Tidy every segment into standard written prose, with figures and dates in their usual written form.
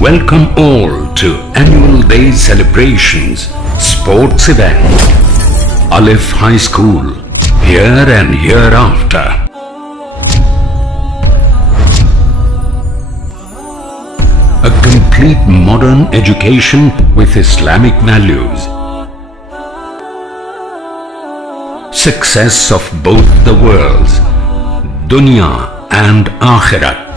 Welcome all to Annual Day Celebrations Sports Event. Alif High School, here and hereafter. A complete modern education with Islamic values. Success of both the worlds, Dunya and Akhirat.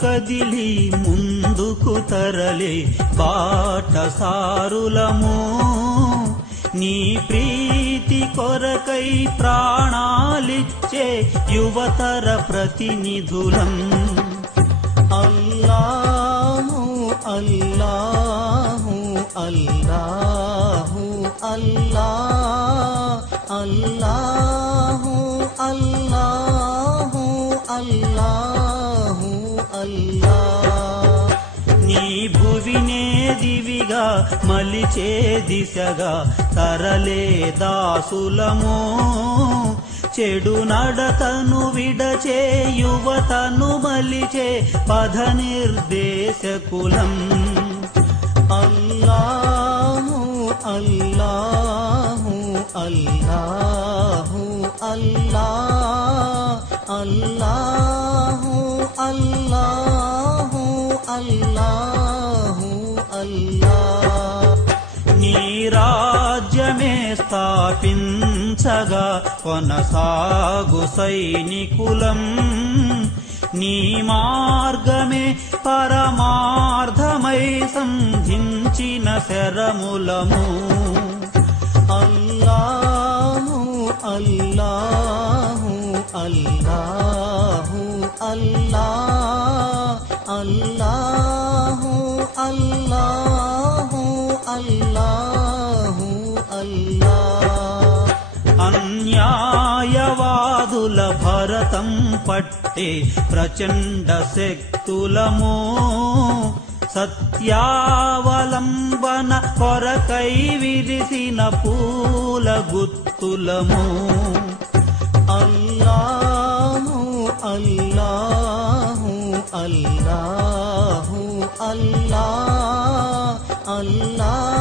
కదిలి ముందుకు తరలే బాటసారులము నీ ప్రీతి కొరకై ప్రాణాలిచ్చే యువతర ప్రతినిధులం అల్లాహు అల్లాహు అల్లాహు అల్లాహ్ అల్లాహు అల్లాహు అల్లాహు నీ భువినే దివిగా మలిచే దిశగా తరలే దాసులము చెడు నడతను విడచే యువతను మలిచే పథ నిర్దేశకులం అల్లాహు అల్లాహు అల్లాహు అల్లాహ్ అల్లాహు అల్లాహు అల్లాహు అల్లాహ్ నీ రాజ్యమే స్థాపించగా కొనసాగు సైనికులం నీ మార్గమే పరమార్థమై సంధించిన శరములము అల్లాహు అల్లాహు అల్లాహు అల్లాహ్ అల్లాహు అల్లాహు అల్లాహు అల్లాహ్ అన్యాయవాదుల భరతం పట్టే ప్రచండ శక్తులము సత్యావలంబన కొరకై విరిసిన పూల గుత్తులము అల్లాహు అల్లాహు అల్లాహు అల్లాహ్ అల్లాహ్